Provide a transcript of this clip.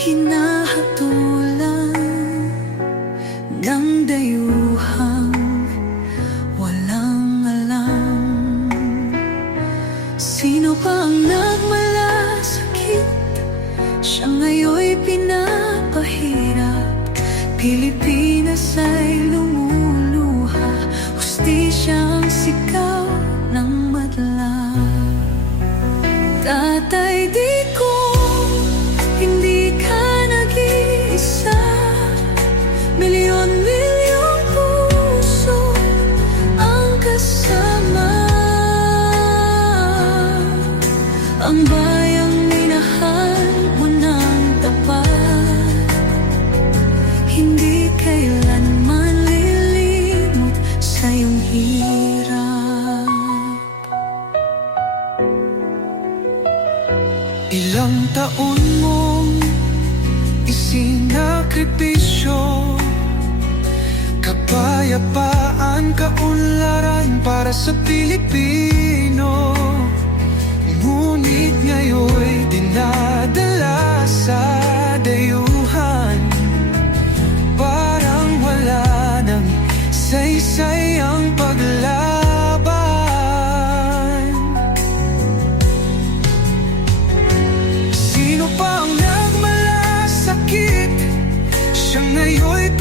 hinahatulan ng dayuhang walang alam. Sino pa ang nagmalasakit? Siya ngayon'y pinapahirap. Pilipinas ay lumuluha, hustisya ang sigaw ng madla. Tatay, di ko hindi ka nag-iisa. Milyon-milyong puso ang kasama. Ang bayang minahal mo ng tapat, hindi kailanman lilimot sa iyong hirap. Ilang taon mong isinakripisyo, kapayapaan, kaunlaran para sa Pilipino. Ngunit ngayon'y dinadala sa dayuhan, parang wala nang saysay ang paglaban. Sino pa ang nagmalasakit? Siya ngayon'y